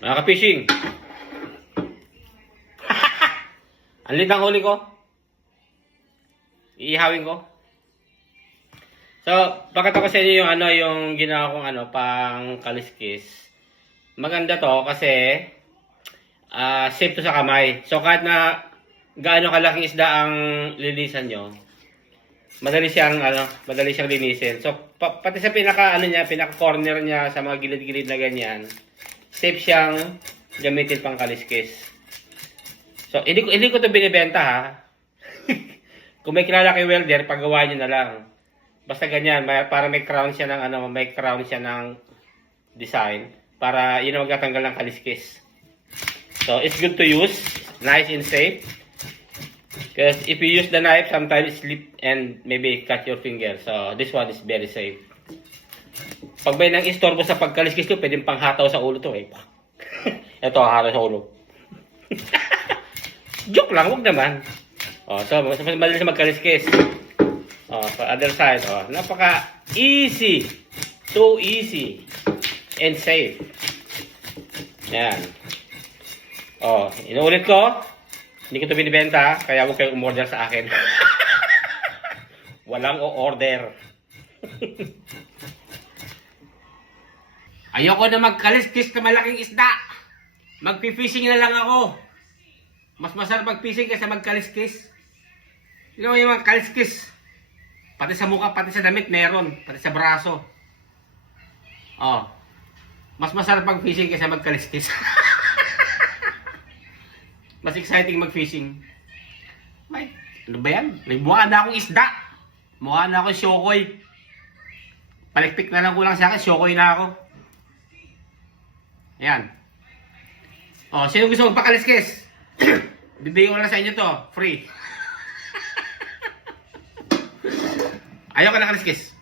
Mga ka-fishing. Ang lit ang huli ko. Iihawin ko. So, pakita ko sa inyo yung yung ginawa kong pang kaliskis. Maganda to kasi safe to sa kamay. So, kahit na gaano kalaking isda ang linisan nyo, madali siyang linisin. So, pati sa pinaka corner niya sa mga gilid-gilid na ganyan, safe siyang gamitin pang kaliskis. So, hindi ko to binibenta ha. Kung may kilala kay welder, paggawa niyo na lang. Basta ganyan, para may crown siya ng design para yun ang magtatanggal ng kaliskis. So, it's good to use, nice and safe. Because if you use the knife, sometimes it slip and maybe cut your finger. So, this one is very safe. Pag may nang istorbo sa pagkaliskis ko, pwedeng panghataw sa ulo to eh. Ito, hataw sa ulo. Joke lang, huwag naman. So, mas madaling sa magkaliskis. Sa other side, napaka-easy. So easy. And safe. Yan. Inuulit ko. Hindi ko ito binibenta, kaya huwag kayong umorder sa akin. Walang o-order. Ayoko na magkaliskis na malaking isda. Magpipishing na lang ako. Mas masarap magfishing kaysa magkaliskis. Yung mga kaliskis. Pati sa mukha, pati sa damit, meron. Pati sa braso. Mas masarap mag-fishing kaysa magkaliskis. Mas exciting mag-fishing. Ano ba yan? Mukha na akong isda. Mukha na akong syokoy. Palikpik na lang kulang sa akin, syokoy na ako. Ayan. Sino gusto magpakaliskis? Bibigyan ko lang sa inyo to. Free. Ayaw ka na kaliskis.